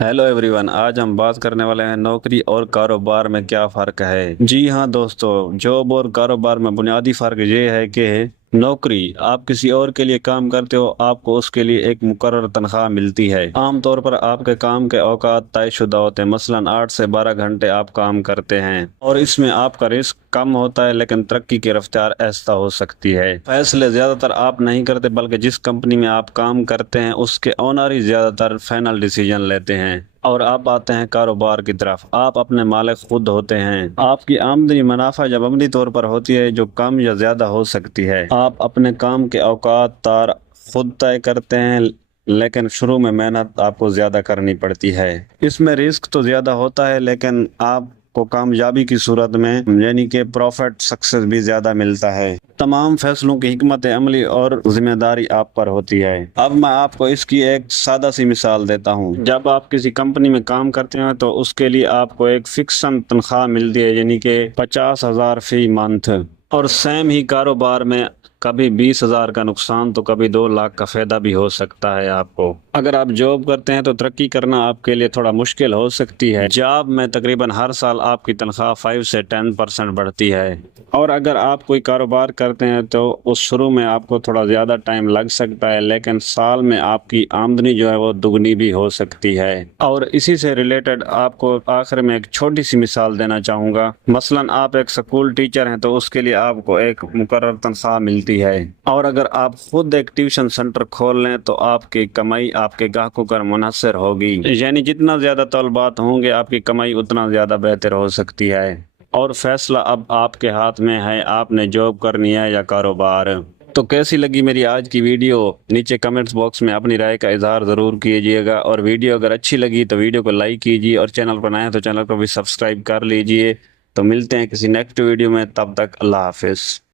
Hello everyone, आज हम बात करने वाले हैं नौकरी और कारोबार में क्या फ़र्क है। जी हाँ दोस्तों, जॉब और कारोबार में बुनियादी फ़र्क ये है कि नौकरी आप किसी और के लिए काम करते हो, आपको उसके लिए एक मुकर्रर तनख्वाह मिलती है। आमतौर पर आपके काम के औकात तयशुदा होते हैं, मसलन 8 से 12 घंटे आप काम करते हैं और इसमें आपका रिस्क कम होता है, लेकिन तरक्की की रफ्तार ऐसा हो सकती है। फैसले ज्यादातर आप नहीं करते, बल्कि जिस कंपनी में आप काम करते हैं उसके ओनर ही ज्यादातर फाइनल डिसीजन लेते हैं। और आप आते हैं कारोबार की तरफ, आप अपने मालिक खुद होते हैं। आपकी आमदनी मुनाफा जब अमली तौर पर होती है, जो कम या ज्यादा हो सकती है। आप अपने काम के औकात तार खुद तय करते हैं, लेकिन शुरू में मेहनत आपको ज्यादा करनी पड़ती है। इसमें रिस्क तो ज्यादा होता है, लेकिन आपको कामयाबी की सूरत में यानी कि प्रॉफिट सक्सेस भी ज्यादा मिलता है। तमाम फैसलों की हिकमत अमली और जिम्मेदारी आप पर होती है। अब मैं आपको इसकी एक सादा सी मिसाल देता हूँ। जब आप किसी कंपनी में काम करते हैं तो उसके लिए आपको एक फिक्सन तनख्वाह मिलती है, यानी कि 50,000 फी मंथ। और सेम ही कारोबार में कभी 20,000 का नुकसान तो कभी 2 लाख का फायदा भी हो सकता है आपको। अगर आप जॉब करते हैं तो तरक्की करना आपके लिए थोड़ा मुश्किल हो सकती है। जॉब में तकरीबन हर साल आपकी तनख्वाह 5 से 10% बढ़ती है। और अगर आप कोई कारोबार करते हैं तो उस शुरू में आपको थोड़ा ज़्यादा टाइम लग सकता है, लेकिन साल में आपकी आमदनी जो है वो दुगनी भी हो सकती है। और इसी से रिलेटेड आपको आखिर में एक छोटी सी मिसाल देना चाहूँगा। मसलन आप एक स्कूल टीचर हैं तो उसके लिए आपको एक मुकर्रर तनख्वाह मिलती है। और अगर आप खुद एक ट्यूशन सेंटर खोल लें तो आपकी कमाई आपके ग्राहकों पर मुनहसर होगी, यानी जितना ज़्यादा तलबात होंगे आपकी कमाई उतना ज़्यादा बेहतर हो सकती है। और फैसला अब आपके हाथ में है, आपने जॉब करनी है या कारोबार। तो कैसी लगी मेरी आज की वीडियो, नीचे कमेंट्स बॉक्स में अपनी राय का इजहार ज़रूर कीजिएगा। और वीडियो अगर अच्छी लगी तो वीडियो को लाइक कीजिए, और चैनल पर नए हैं तो चैनल को भी सब्सक्राइब कर लीजिए। तो मिलते हैं किसी नेक्स्ट वीडियो में, तब तक अल्लाह हाफिज़।